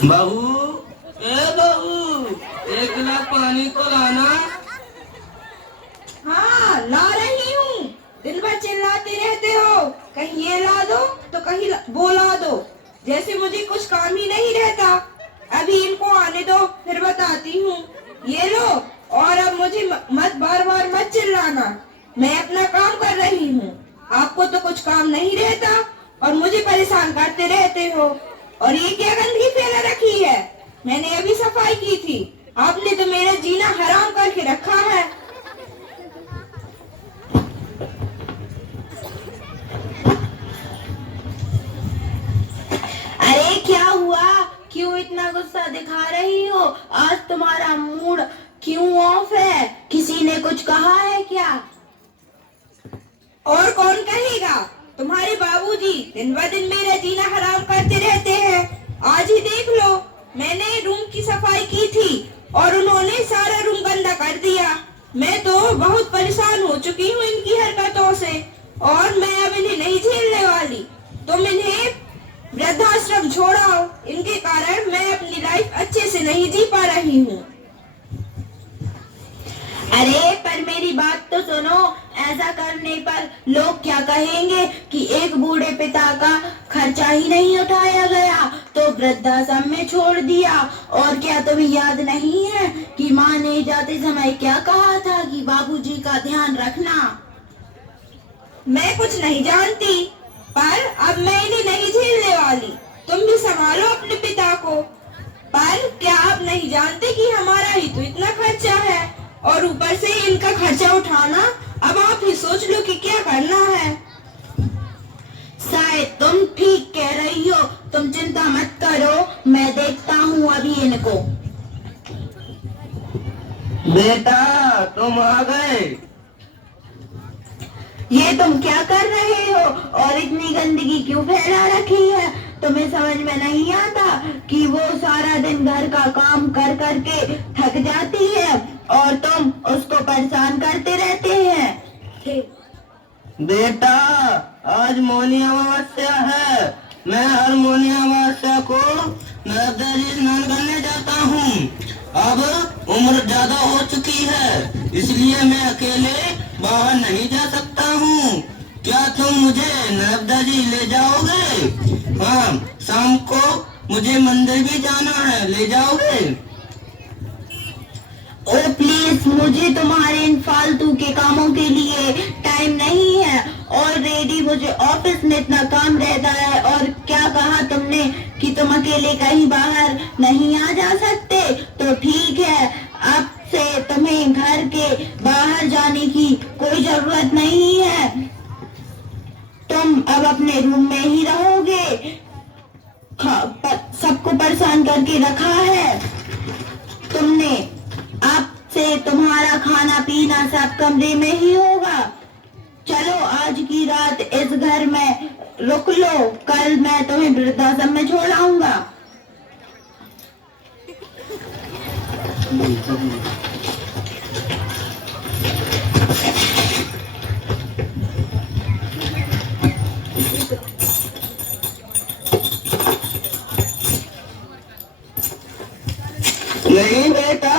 बहू, ए बहू, एक गिलास पानी तो लाना। हाँ, ला रही हूँ। दिन भर चिल्लाते रहते हो, कहीं ये ला दो तो कहीं वो ला दो, जैसे मुझे कुछ काम ही नहीं रहता। अभी इनको आने दो, फिर बताती हूँ। ये लो, और अब मुझे मत बार बार मत चिल्लाना। मैं अपना काम कर रही हूँ, आपको तो कुछ काम नहीं रहता और मुझे परेशान करते रहते हो। और ये क्या गंदगी फैला रखी है? मैंने अभी सफाई की थी, आपने तो मेरा जीना हराम करके रखा है। अरे क्या हुआ? क्यों इतना गुस्सा दिखा रही हो? आज तुम्हारा मूड क्यों ऑफ है? किसी ने कुछ कहा है क्या? और कौन कहेगा? तुम्हारे बाबूजी दिन ब दिन मेरा जीना हराम करते रहते हैं। आज ही देख लो, मैंने रूम की सफाई की थी और उन्होंने सारा रूम गंदा कर दिया। मैं तो बहुत परेशान हो चुकी हूँ इनकी हरकतों से, और मैं अब इन्हें नहीं झेलने वाली। तुम इन्हें वृद्धाश्रम छोड़ाओ, इनके कारण मैं अपनी लाइफ अच्छे से नहीं जी पा रही हूँ। अरे पर मेरी बात तो सुनो, ऐसा करने पर लोग क्या कहेंगे कि एक बूढ़े पिता का खर्चा ही नहीं उठाया गया तो वृद्धाश्रम में छोड़ दिया। और क्या तुम्हें याद नहीं है कि माँ ने जाते समय क्या कहा था कि बाबूजी का ध्यान रखना? मैं कुछ नहीं जानती, पर अब मैं इन्हें नहीं झेलने वाली। तुम भी संभालो अपने पिता को। पर क्या आप नहीं जानते कि हमारा ही तो इतना खर्चा है, और ऊपर से इनका खर्चा उठाना? अब आप ही सोच लो कि क्या करना है। शायद तुम ठीक कह रही हो, तुम चिंता मत करो, मैं देखता हूँ अभी इनको। बेटा, तुम आ गए। ये तुम क्या कर रहे हो और इतनी गंदगी क्यों फैला रखी है? तुम्हें समझ में नहीं आता कि वो सारा दिन घर का काम कर कर के थक जाती है और तुम उसको परेशान करते रहते हैं। बेटा, आज मौनी अमावस्या है। मैं हर मौनी अमावस्या को नर्मदा जी स्नान करने जाता हूँ। अब उम्र ज्यादा हो चुकी है, इसलिए मैं अकेले बाहर नहीं जा सकता हूँ। क्या तुम मुझे नर्मदा जी ले जाओगे? हाँ, शाम को मुझे मंदिर भी जाना है, ले जाओगे? ओ प्लीज, मुझे तुम्हारे इन फालतू के कामों के लिए टाइम नहीं है। ऑलरेडी मुझे ऑफिस में इतना काम रहता है। और क्या कहा तुमने कि तुम अकेले कहीं बाहर नहीं आ जा सकते? तो ठीक है, अब से तुम्हें घर के बाहर जाने की कोई जरूरत नहीं है। तुम अब अपने रूम में ही रहोगे। सबको परेशान करके रखा है तुमने। अब से तुम्हारा खाना पीना सब कमरे में ही होगा। चलो आज की रात इस घर में रुक लो, कल मैं तुम्हें वृद्धाश्रम में छोड़ आऊंगा। नहीं बेटा,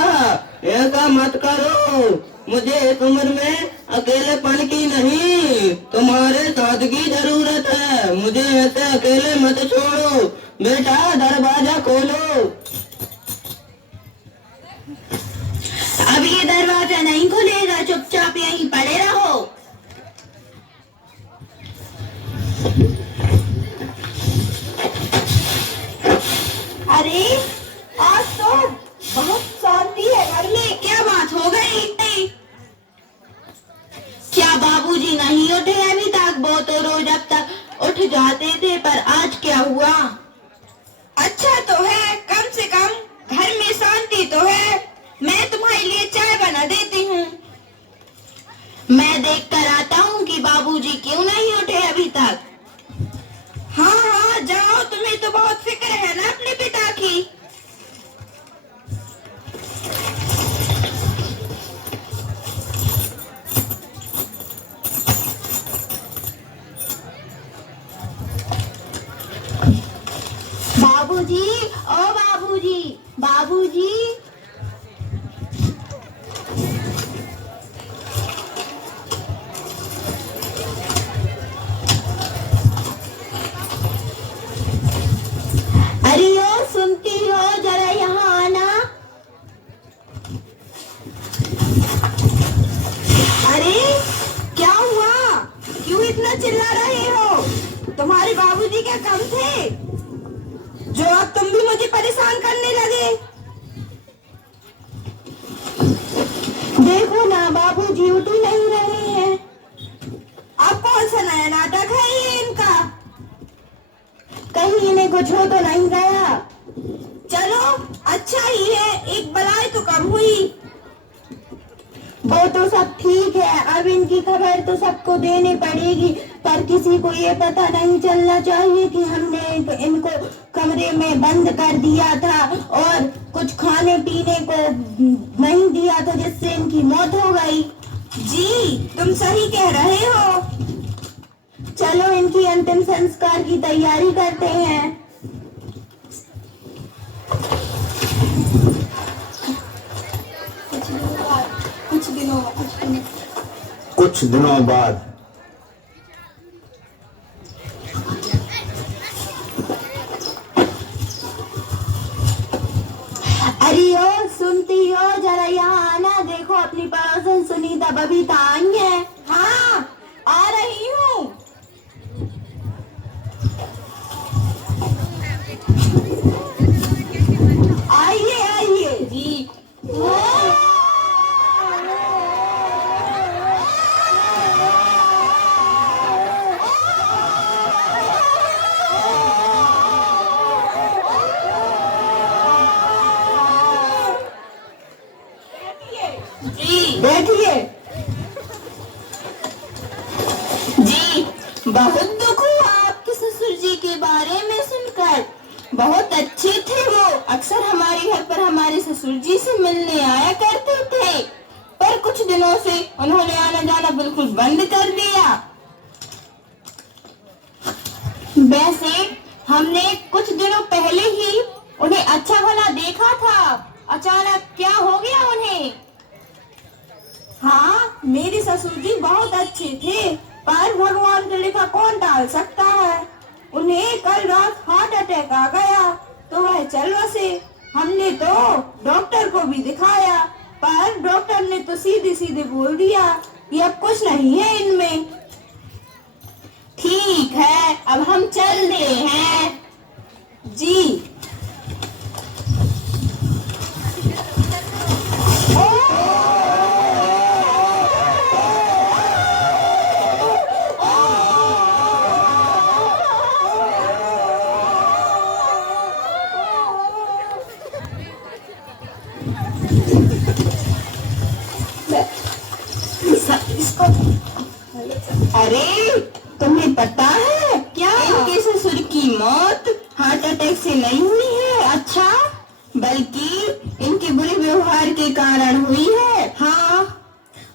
ऐसा मत करो। मुझे इस उम्र में अकेलेपन की नहीं, तुम्हारे साथ की जरूरत है। मुझे ऐसे अकेले मत छोड़ो। बेटा, दरवाजा खोलो। अब ये दरवाजा नहीं खुलेगा, चुपचाप यहीं पड़े रहो। अरे आज तो बहुत शांति है घर में, क्या बात हो गई? क्या बाबूजी नहीं उठे अभी तक? वो तो रोज अब तक उठ जाते थे, पर आज क्या हुआ? अच्छा तो है, कम से कम घर में शांति तो है। मैं तुम्हारे लिए चाय बना देती हूँ। मैं देख कर आता हूँ कि बाबूजी क्यों नहीं उठे अभी तक। हाँ हाँ जाओ, तुम्हें तो बहुत फिक्र है ना अपने पिता की। बाबूजी, ओ बाबूजी, बाबूजी। अरे ओ सुनती हो, जरा यहाँ आना। अरे क्या हुआ, क्यों इतना चिल्ला रहे हो? तुम्हारे बाबूजी क्या कम थे जो अब तुम भी मुझे परेशान करने लगे? देखो ना, बाबूजी उठ ही नहीं रहे हैं। अब कौन सा नया नाटक है ये इनका? कहीं इन्हें कुछ हो तो नहीं गया? चलो अच्छा ही है, एक बलाई तो कम हुई। वो तो सब ठीक है, अब इनकी खबर तो सबको देनी पड़ेगी, पर किसी को ये पता नहीं चलना चाहिए कि हमने इनको कमरे में बंद कर दिया था और कुछ खाने पीने को नहीं दिया था, जिससे इनकी मौत हो गई। जी तुम सही कह रहे हो। चलो इनकी अंतिम संस्कार की तैयारी करते हैं। कुछ दिनों बाद अरे ओ सुनती हो, जरा यहाँ आना। देखो अपनी पड़ोसन सुनीता बबीता आई है। हाँ आ रही हूँ। आइए आइए जी। बैठिए। जी बहुत दुख हुआ आपके ससुर जी के बारे में सुनकर। बहुत अच्छे थे वो, अक्सर हमारे घर पर हमारे ससुर जी से मिलने आया करते थे, पर कुछ दिनों से उन्होंने आना जाना बिल्कुल बंद कर दिया। वैसे हमने कुछ दिनों पहले ही उन्हें अच्छा भला देखा था, अचानक क्या हो गया उन्हें? हाँ मेरे ससुर जी बहुत अच्छे थे, पर भगवान का लिखा कौन टाल सकता है। उन्हें कल रात हार्ट अटैक आ गया तो वह चल बसे। हमने तो डॉक्टर को भी दिखाया, पर डॉक्टर ने तो सीधे सीधे बोल दिया कि अब कुछ नहीं है इनमें। ठीक है, अब हम चल रहे हैं। जी अरे तुम्हें पता है क्या, इनके ससुर की मौत हार्ट अटैक से नहीं हुई है। अच्छा, बल्कि इनके बुरे व्यवहार के कारण हुई है। हाँ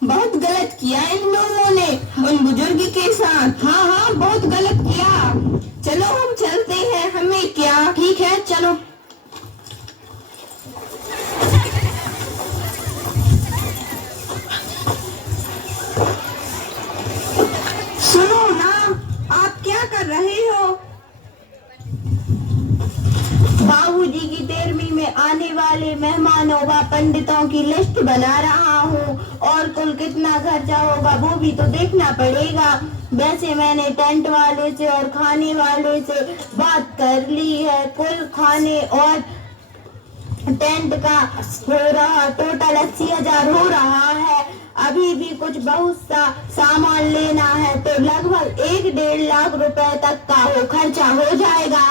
बहुत गलत किया इन लोगों ने उन बुजुर्ग के साथ। हाँ हाँ बहुत गलत किया। चलो हम चलते हैं, हमें क्या। ठीक है चलो। सुनो ना, आप क्या कर रहे हो? बाबूजी की 13वीं में आने वाले मेहमानों व पंडितों की लिस्ट बना रहा हूँ, और कुल कितना खर्चा होगा वो भी तो देखना पड़ेगा। वैसे मैंने टेंट वाले से और खाने वाले से बात कर ली है। कुल खाने और टेंट का हो रहा टोटल 80,000 हो रहा है। अभी भी कुछ बहुत सा सामान लेना है, तो लगभग 1-1.5 लाख रुपए तक का हो खर्चा हो जाएगा।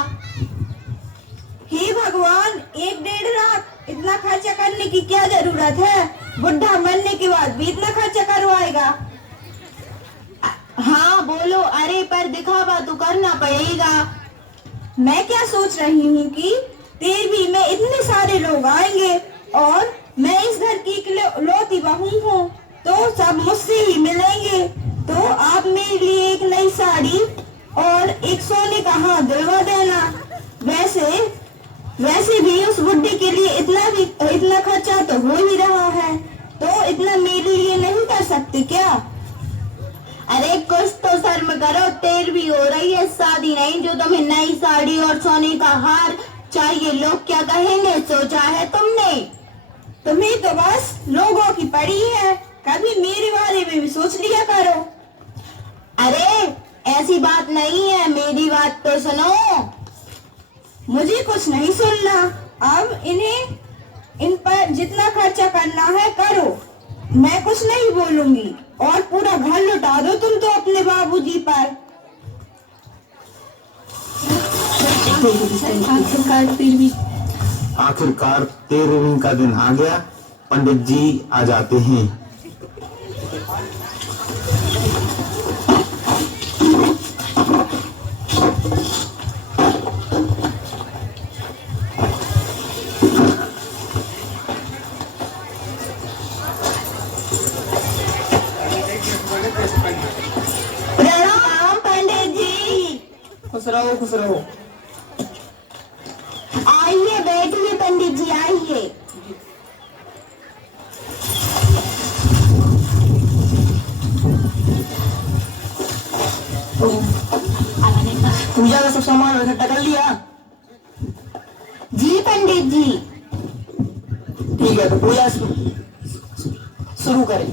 हे भगवान, 1-1.5 लाख, इतना खर्चा करने की क्या जरूरत है? बुढ़ा मरने के बाद भी इतना खर्चा करवाएगा? हाँ बोलो। अरे पर दिखावा तो करना पड़ेगा। मैं क्या सोच रही हूँ कि 13वीं में इतने सारे लोग आएंगे और मैं इस घर की इकलौती बहू हूँ, तो सब मुझसे ही मिलेंगे। तो आप मेरे लिए एक नई साड़ी और एक सोने का हाथ दिलवा देना। वैसे वैसे भी उस बुड्ढे के लिए इतना खर्चा तो हो ही रहा है, तो इतना मेरे लिए नहीं कर सकते क्या? अरे कुछ तो शर्म करो, 13वीं हो रही है, शादी नहीं जो तुम्हें नई साड़ी और सोने का हार चाहिए। लोग क्या कहेंगे सोचा है तुमने? तुम्हें तो बस लोगों की पड़ी है, कभी मेरे बारे में भी सोच लिया करो। अरे ऐसी बात नहीं है, मेरी बात तो सुनो। मुझे कुछ नहीं सुनना, अब इन पर जितना खर्चा करना है करो, मैं कुछ नहीं बोलूंगी। और पूरा घर लुटा दो तुम तो अपने बाबूजी पर। आखिरकार 13वीं का दिन आ गया। पंडित जी आ जाते हैं। प्रणाम पंडित जी। खुश रहो खुश रहो। आइए बैठिए पंडित जी, आइए। पूजा का सब सामान इकट्ठा कर लिया? जी पंडित जी। ठीक है, तो पूजा शुरू करें।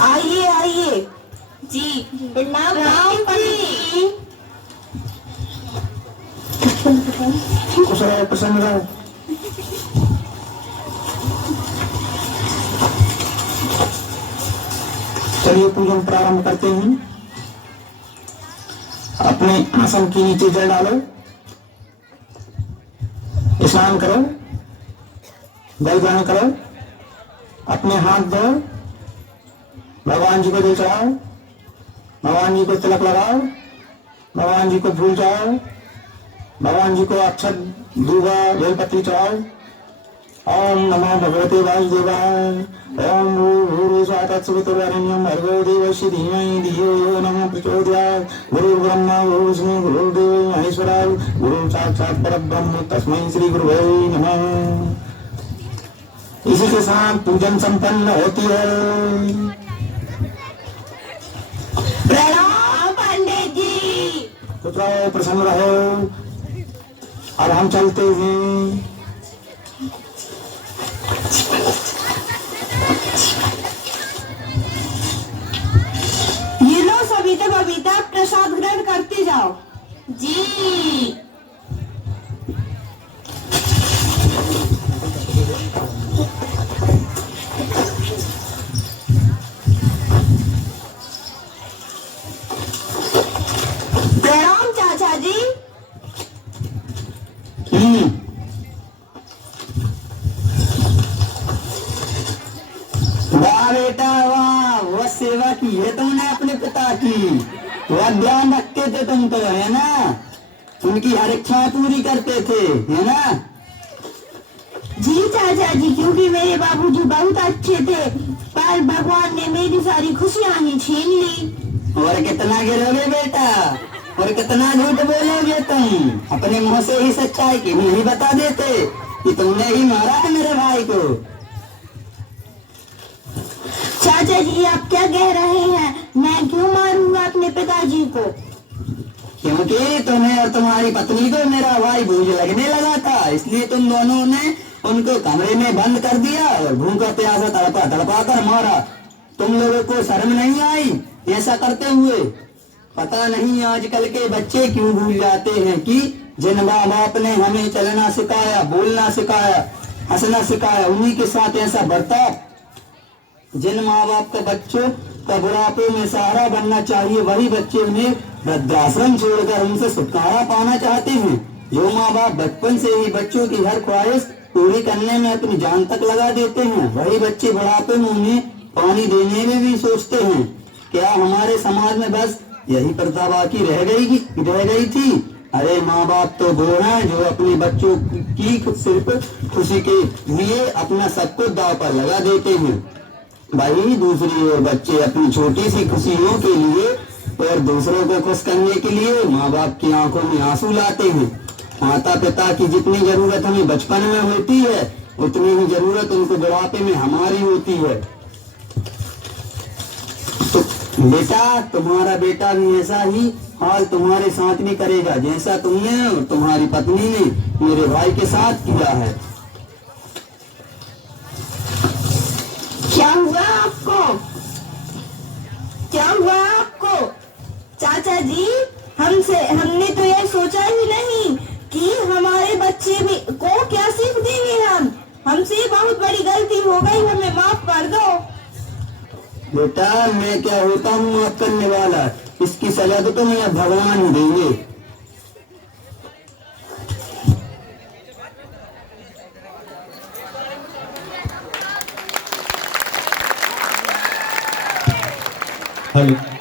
आइए आइए जी। प्रणाम पंडित जी। खुश रहो, प्रसन्न रहो। चलिए पूजन प्रारंभ करते हैं। अपने आसन के नीचे जल डालो, स्नान करो, जल ग्रहण करो, अपने हाथ धो, भगवान जी को जल चढ़ाओ, भगवान जी को तिलक लगाओ, भगवान जी को फूल चढ़ाओ, भगवान जी को अक्षत दूबा बेलपत्री चढ़ाओ। ओम नमो भगवते वासुदेवाय। ओम भूर्भुवः स्वः तत्सवितुर्वरेण्यं भर्गो देवस्य धीमहि धियो यो नः प्रचोदयात्। गुरुर्ब्रह्मा गुरुर्विष्णुः गुरुर्देवो महेश्वरः गुरुः साक्षात् परब्रह्म तस्मै श्री गुरुवे नमः। इसी के साथ पूजन संपन्न होती है। प्रणाम पंडित जी। खुश रहो, प्रसन्न रहो। अब हम चलते हैं। ये लो सभी तक बबीता, प्रसाद ग्रहण करते जाओ। जी। प्रणाम चाचा जी। वाह बेटा वाह, वो सेवा की है तुमने अपने पिता की। वह ध्यान रखते थे तुम तो, है ना? उनकी हर इच्छा पूरी करते थे, है ना? जी चाचा जी, क्योंकि मेरे बाबूजी बहुत अच्छे थे, पर भगवान ने मेरी सारी खुशियां ही छीन ली। और कितना गिरोगे बेटा, और कितना झूठ बोलोगे तुम? अपने मुंह से ही सच्चाई की नहीं बता देते कि तुमने ही मारा है मेरे भाई को। चाचा जी आप क्या कह रहे हैं? मैं क्यों मारूंगा अपने पिताजी को? क्योंकि तुम्हें और तुम्हारी पत्नी को मेरा भाई भूख लगने लगा था, इसलिए तुम दोनों ने उनको कमरे में बंद कर दिया और भूखा प्यासा तड़पा तड़पा कर मारा। तुम लोगों को शर्म नहीं आई ऐसा करते हुए? पता नहीं आजकल के बच्चे क्यों भूल जाते हैं कि जिन माँ बाप ने हमें चलना सिखाया, बोलना सिखाया, हंसना सिखाया, उन्हीं के साथ ऐसा बर्ताव। जिन माँ बाप का बच्चों का बुढ़ापे में सहारा बनना चाहिए, वही बच्चे उन्हें वृद्धाश्रम छोड़कर उनसे छुटकारा पाना चाहते हैं। जो माँ बाप बचपन से ही बच्चों की हर ख्वाहिश पूरी करने में अपनी जान तक लगा देते हैं, वही बच्चे बुढ़ापे में उन्हें पानी देने में भी सोचते हैं। क्या हमारे समाज में बस यही प्रथा बाकी रह गई थी अरे माँ बाप तो वो हैं जो अपने बच्चों की सिर्फ खुशी के लिए अपना सब कुछ दांव पर लगा देते हैं। भाई दूसरी ओर बच्चे अपनी छोटी सी खुशियों के लिए और दूसरों को खुश करने के लिए माँ बाप की आंखों में आंसू लाते हैं। माता पिता की जितनी जरूरत हमें बचपन में होती है उतनी ही जरूरत उनको बुढ़ापे में हमारी होती है। तो बेटा तुम्हारा बेटा भी ऐसा ही हाल तुम्हारे साथ भी करेगा जैसा तुमने और तुम्हारी पत्नी ने मेरे भाई के साथ किया है। क्या हुआ आपको? क्या हुआ आपको? चाचा जी, हमने तो यह सोचा ही नहीं कि हमारे बच्चे भी को क्या सीख देंगे हमसे बहुत बड़ी गलती हो गई, हमें माफ कर दो। बेटा मैं क्या होता हूँ माफ करने वाला, इसकी सजा तो तुम्हें अब भगवान ही देंगे। हेलो।